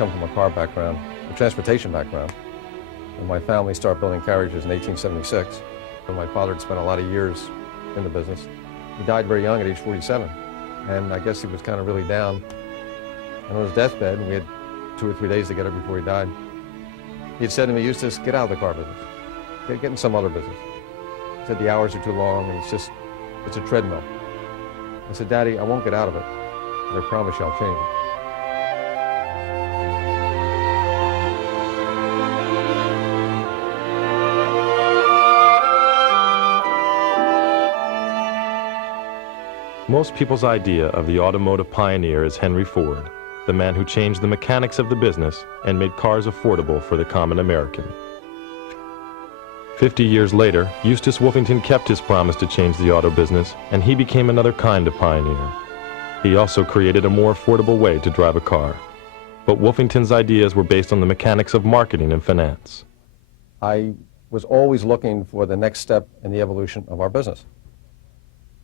come from a car background, a transportation background. And my family started building carriages in 1876. And my father had spent a lot of years in the business. He died very young at age 47. And I guess he was kind of really down. And on his deathbed, and we had 2 or 3 days together before he died, he had said to me, Eustace, get out of the car business. Get in some other business. He said, the hours are too long and it's a treadmill. I said, Daddy, I won't get out of it, but I promise you I'll change it. Most people's idea of the automotive pioneer is Henry Ford, the man who changed the mechanics of the business and made cars affordable for the common American. 50 years later, Eustace Wolfington kept his promise to change the auto business, and he became another kind of pioneer. He also created a more affordable way to drive a car. But Wolfington's ideas were based on the mechanics of marketing and finance. I was always looking for the next step in the evolution of our business.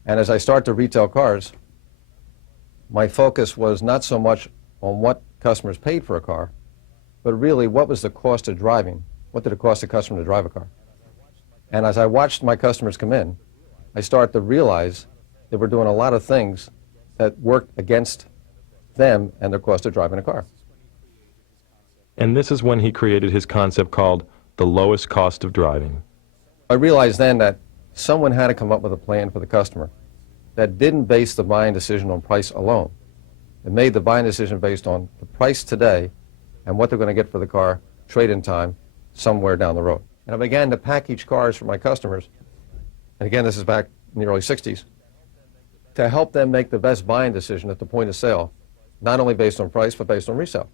And as I started to retail cars, my focus was not so much on what customers paid for a car, but really what was the cost of driving? What did it cost a customer to drive a car? And as I watched my customers come in, I started to realize they were doing a lot of things that worked against them and their cost of driving a car. And this is when he created his concept called the lowest cost of driving. I realized then that someone had to come up with a plan for the customer that didn't base the buying decision on price alone. It made the buying decision based on the price today and what they're going to get for the car, trade-in time, somewhere down the road. And I began to package cars for my customers, and again, this is back in the early 60s, to help them make the best buying decision at the point of sale, not only based on price, but based on resale.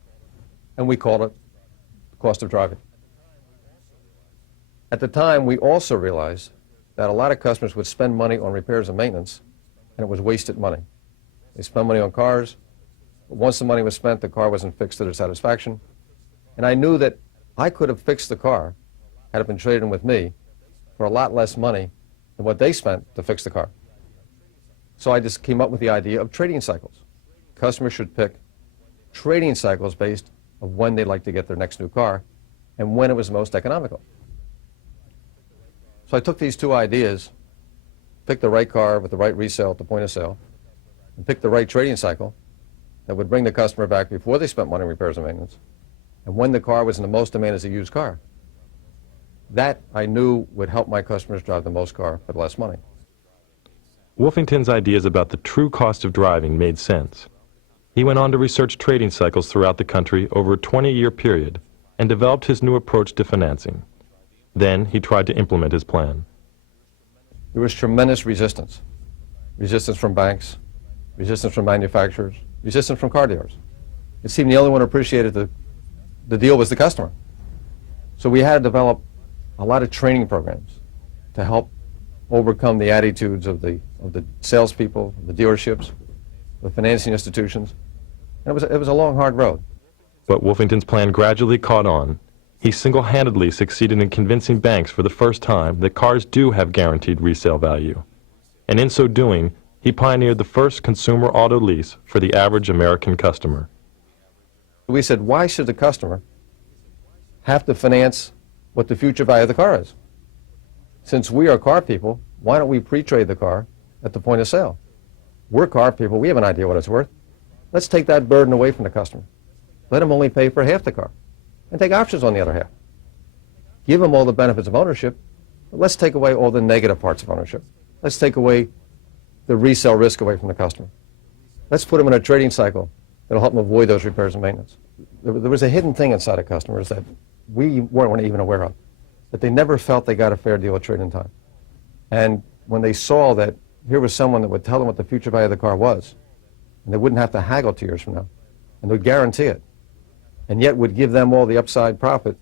And we called it the cost of driving. At the time, we also realized that a lot of customers would spend money on repairs and maintenance, and it was wasted money. They spent money on cars, but once the money was spent, the car wasn't fixed to their satisfaction. And I knew that I could have fixed the car had it been traded in with me for a lot less money than what they spent to fix the car. So I just came up with the idea of trading cycles. Customers should pick trading cycles based on when they'd like to get their next new car and when it was most economical. So I took these two ideas, picked the right car with the right resale at the point of sale, and picked the right trading cycle that would bring the customer back before they spent money on repairs and maintenance, and when the car was in the most demand as a used car. That I knew would help my customers drive the most car for less money. Wolfington's ideas about the true cost of driving made sense. He went on to research trading cycles throughout the country over a 20-year period and developed his new approach to financing. Then he tried to implement his plan. There was tremendous resistance. Resistance from banks, resistance from manufacturers, resistance from car dealers. It seemed the only one who appreciated the deal was the customer. So we had to develop a lot of training programs to help overcome the attitudes of the salespeople, the dealerships, the financing institutions. And it was a long, hard road. But Wolfington's plan gradually caught on. He single-handedly succeeded in convincing banks for the first time that cars do have guaranteed resale value. And in so doing, he pioneered the first consumer auto lease for the average American customer. We said, why should the customer have to finance what the future value of the car is? Since we are car people, why don't we pre-trade the car at the point of sale? We're car people, we have an idea what it's worth. Let's take that burden away from the customer. Let them only pay for half the car and take options on the other half. Give them all the benefits of ownership, but let's take away all the negative parts of ownership. Let's take away the resale risk away from the customer. Let's put them in a trading cycle that'll help them avoid those repairs and maintenance. There was a hidden thing inside of customers that we weren't even aware of, that they never felt they got a fair deal of trade-in time. And when they saw that here was someone that would tell them what the future value of the car was, and they wouldn't have to haggle 2 years from now, and would guarantee it, and yet would give them all the upside profit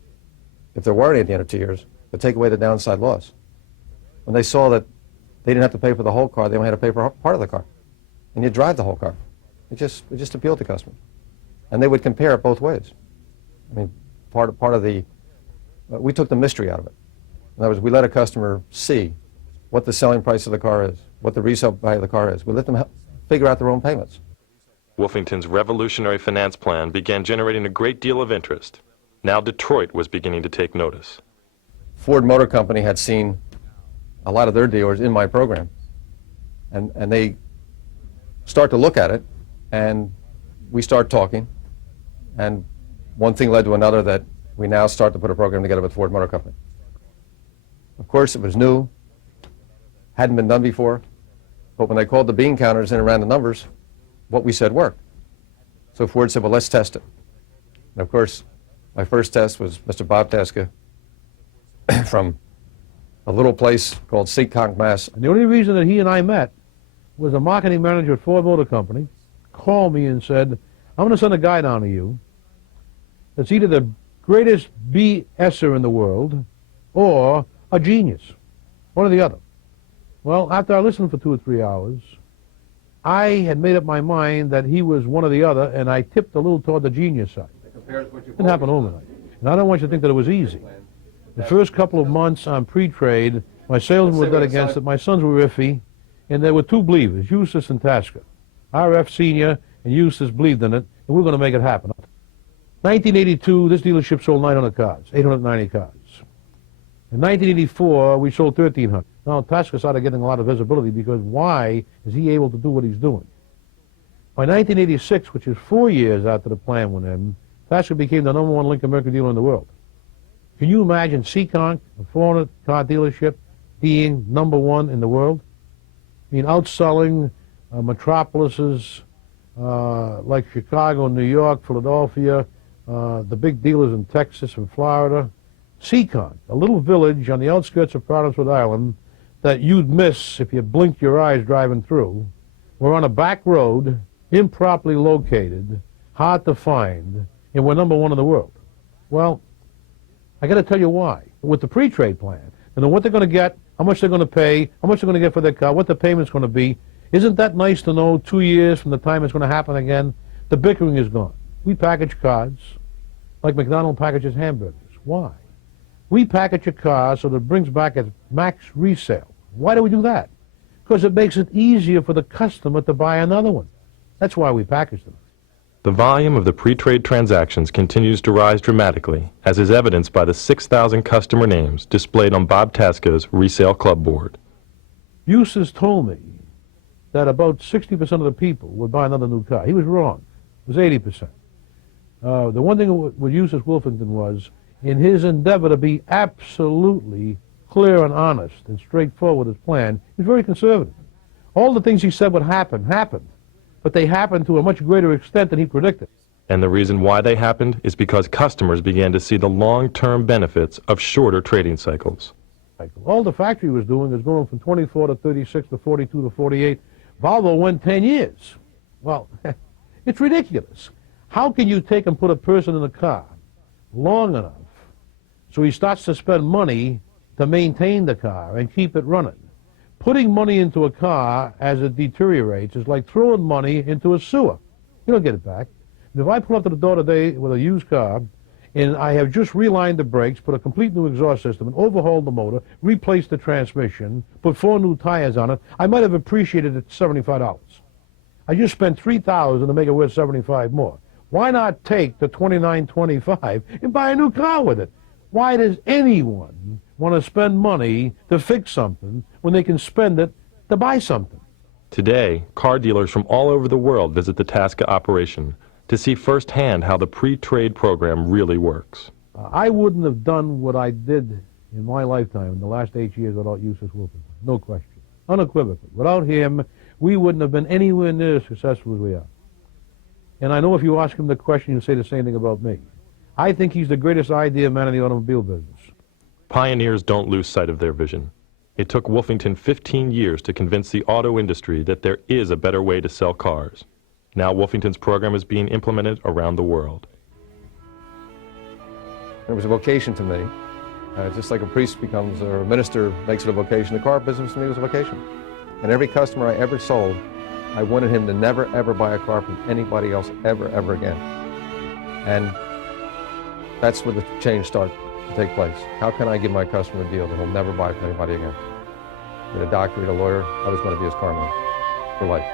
if there weren't any at the end of 2 years, but take away the downside loss. When they saw that they didn't have to pay for the whole car, they only had to pay for part of the car, and you drive the whole car. It just appealed to customers. And they would compare it both ways. I mean, part of the, we took the mystery out of it. In other words, we let a customer see what the selling price of the car is, what the resale value of the car is. We let them figure out their own payments. Wolfington's revolutionary finance plan began generating a great deal of interest. Now Detroit was beginning to take notice. Ford Motor Company had seen a lot of their dealers in my program, and they start to look at it, and we start talking, and one thing led to another that we now start to put a program together with Ford Motor Company. Of course, it was new, hadn't been done before, but when they called the bean counters in and ran the numbers, what we said worked. So Ford said, well, let's test it. And of course, my first test was Mr. Bob Tasca from a little place called Seekonk, Mass. And the only reason that he and I met was a marketing manager at Ford Motor Company called me and said, I'm going to send a guy down to you that's either the greatest BSer in the world or a genius, one or the other. Well, after I listened for 2 or 3 hours, I had made up my mind that he was one or the other, and I tipped a little toward the genius side. It didn't happen overnight. And I don't want you to think that it was easy. The first couple of months on pre-trade, my salesmen were dead against it, my sons were iffy, and there were 2 believers, Eustace and Tasca. RF Senior and Eustace believed in it, and we were going to make it happen. 1982, this dealership sold 900 cars, 890 cars. In 1984, we sold 1,300. Now, Tasca started getting a lot of visibility because why is he able to do what he's doing? By 1986, which is 4 years after the plan went in, Tasca became the #1 Lincoln Mercury dealer in the world. Can you imagine Seekonk, a 400-car dealership, being #1 in the world? I mean, outselling metropolises like Chicago, New York, Philadelphia, the big dealers in Texas and Florida. Seekonk, a little village on the outskirts of Providence, Rhode Island, that you'd miss if you blinked your eyes driving through. We're on a back road, improperly located, hard to find, and we're #1 in the world. Well, I got to tell you why. With the pre-trade plan, and then what they're going to get, how much they're going to pay, how much they're going to get for their car, what the payment's going to be. Isn't that nice to know 2 years from the time it's going to happen again? The bickering is gone. We package cards like McDonald's packages hamburgers. Why? We package a car so that it brings back its max resale. Why do we do that? Because it makes it easier for the customer to buy another one. That's why we package them. The volume of the pre-trade transactions continues to rise dramatically, as is evidenced by the 6,000 customer names displayed on Bob Tasca's resale club board. Eustace told me that about 60% of the people would buy another new car. He was wrong. It was 80%. The one thing with Eustace Wolfington was, in his endeavor to be absolutely clear and honest and straightforward with his plan, he was very conservative. All the things he said would happen, happened. But they happened to a much greater extent than he predicted. And the reason why they happened is because customers began to see the long-term benefits of shorter trading cycles. All the factory was doing is going from 24 to 36 to 42 to 48. Volvo went 10 years. Well, it's ridiculous. How can you take and put a person in a car long enough so he starts to spend money to maintain the car and keep it running? Putting money into a car as it deteriorates is like throwing money into a sewer. You don't get it back. And if I pull up to the door today with a used car and I have just relined the brakes, put a complete new exhaust system, and overhauled the motor, replaced the transmission, put 4 new tires on it, I might have appreciated it $75. I just spent $3,000 to make it worth $75 more. Why not take the $29.25 and buy a new car with it? Why does anyone want to spend money to fix something when they can spend it to buy something? Today, car dealers from all over the world visit the Tasca operation to see firsthand how the pre-trade program really works. I wouldn't have done what I did in my lifetime in the last 8 years without Eustace Wolfington. No question. Unequivocally. Without him, we wouldn't have been anywhere near as successful as we are. And I know if you ask him the question, he'll say the same thing about me. I think he's the greatest idea man in the automobile business. Pioneers don't lose sight of their vision. It took Wolfington 15 years to convince the auto industry that there is a better way to sell cars. Now Wolfington's program is being implemented around the world. It was a vocation to me. Just like a priest becomes, or a minister makes it a vocation, the car business to me was a vocation. And every customer I ever sold, I wanted him to never, ever buy a car from anybody else ever, ever again. And that's where the change started to take place. How can I give my customer a deal that he'll never buy from anybody again? Get a doctor, get a lawyer, I was going to be his car man for life.